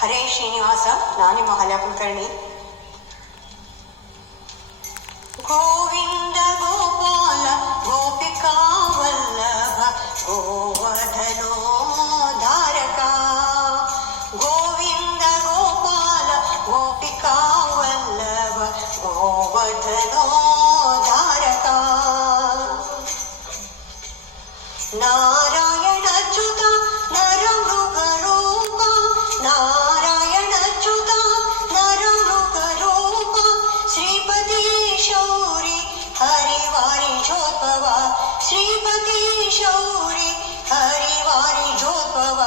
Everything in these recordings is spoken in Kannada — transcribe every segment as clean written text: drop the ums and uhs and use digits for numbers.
ಹರೇ ಶ್ರೀನಿವಾಸ. ನಾನಿಮ್ಮ ಹಲ್ಯ ಕುಲಕರ್ಣಿ. ಗೋವಿಂದ ಗೋಪಾಲ ಗೋಪಿಕಾ ವಲ್ಲಭ ಗೋವರ್ಧನೋ ಧಾರಕ. ಗೋವಿಂದ ಗೋಪಾಲ ಗೋಪಿಕಾ ವಲ್ಲಭ ಗೋವರ್ಧನೋ ಧಾರಕ. ನಾರಾಯಣ ಚ್ಯುತ ನರ ಮೃಗ ರೂಪ, ನಾರಾಯಣ ಚ್ಯುತ ನರ ಮೃಗ ರೂಪ, ಶ್ರೀಪತಿ ಶೌರಿ ಹರಿವಾರಿ ಜೋತ್ಭವ, ಶ್ರೀಪತಿ ಶೌರಿ ಹರಿವಾರಿ ಜೋತ್ಭವ.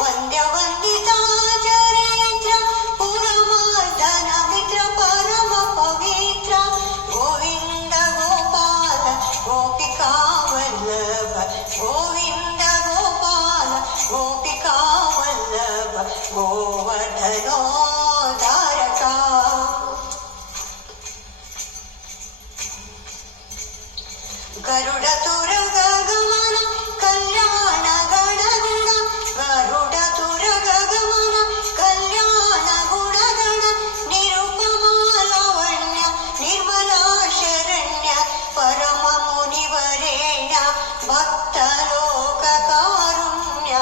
ವಂದ್ಯ ವಂದಿತಾ ಚರಿತ್ರ ಪುರಮರ್ದನ ಮಿತ್ರ ಪರಮ ಪವಿತ್ರ. ಗೋವಿಂದ ಗೋಪಾಲ ಗೋಪಿಕಾ ವಲ್ಲಭ, ಗೋವಿಂದ ಗೋಪಾಲ ಗೋಪಿಕಾ ವಲ್ಲಭ ಗೋವರ್ಧನೋ ಧಾರಕ. ಗರುಡ ತುರಗ ಗಮನ ಕಲ್ಯಾಣ ಗಣಗುಣ, ಗರುಡ ತುರಗ ಗಮನ ಕಲ್ಯಾಣ ಗುಣಗಣ, ನಿರುಪಮಾ ಲಾವಣ್ಯ ನಿರ್ಮಲಾ ಶರಣ್ಯ, ಪರಮ ಮುನಿವರೇಣ್ಯ ಭಕ್ತ ಲೋಕ ಕಾರುಣ್ಯ.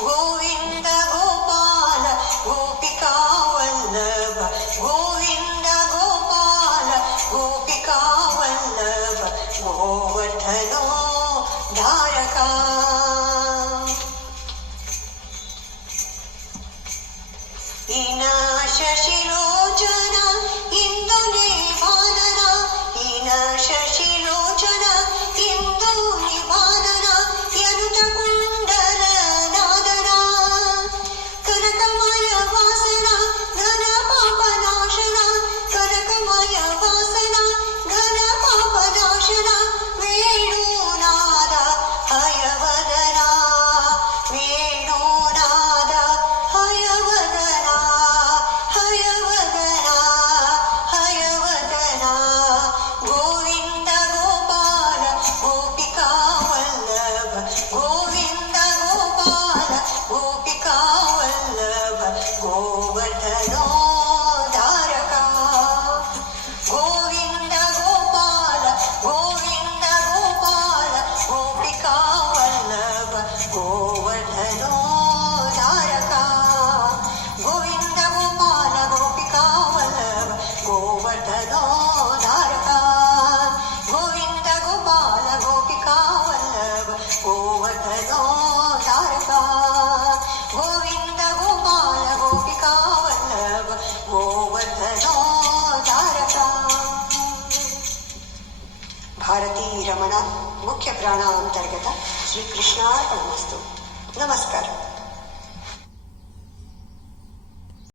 ಗೋವಿಂದ ಗೋಪಾಲ ಗೋಪಿಕಾ ವಲ್ಲಭ, ಗೋವಿಂದ ಗೋಪಾಲ ಗೋಪಿಕಾ ವಲ್ಲಭ ಗೋವರ್ಧನೋ ಧಾರಕ. ಇನ ಶಶಿಲೋಚನ ಇಂದು ನಿಭಾನನ, ಇನ ಶಶಿಲೋಚನ ಇಂದು ನಿಭಾನನ, ಯನುತ ಕುಂಡಲ ನಾದನ, ಕನಕಮಯ ವಾಸನ ಘನ ಪಾಪ ನಾಶನ, ಕನಕಮಯ ವಾಸನ ಘನ ಪಾಪ ನಾಶನ. ವೇಣುನಾದ ಹಯವದನ, ವೇಣುನಾದ ಹಯವದನ, ಹಯವದನ ಹಯವದನ. ಗೋವಿಂದ ಗೋಪಾಲ ಗೋಪಿಕಾ ವಲ್ಲಭ, ಗೋವಿಂದ ಗೋಪಾಲ ಗೋಪಿಕಾ ವಲ್ಲಭ ಗೋವರ್ಧನೋ ಧಾರಕ. ಗೋವಿಂದ ಗೋಪಾಲ ಗೋವಿಂದ ಗೋಪಾಲ ಗೋಪಿಕಾ ವಲ್ಲಭ ಗೋವರ್ಧನೋ ಧಾರಕ. ಗೋವಿಂದ ಗೋಪಾಲ ಗೋಪಿಕಾ ವಲ್ಲಭ ಗೋವರ್ಧನೋ ಧಾರಕ. ಗೋವಿಂದ ಗೋಪಾಲ ಗೋಪಿಕಾ ವಲ್ಲಭ ಗೋವರ್ಧನೋ ಧಾರಕ. ಗೋವಿಂದ ಗೋಪಾಲ ಗೋಪಿಕಾ ವಲ್ಲಭ ಗೋವರ್ಧನೋ ಧಾರಕ. ಭಾರತೀ ರಮಣ ಮುಖ್ಯ ಪ್ರಾಣ ಅಂತರ್ಗತ ಶ್ರೀಕೃಷ್ಣಾರ್ಪಣಮಸ್ತು. ನಮಸ್ಕಾರ.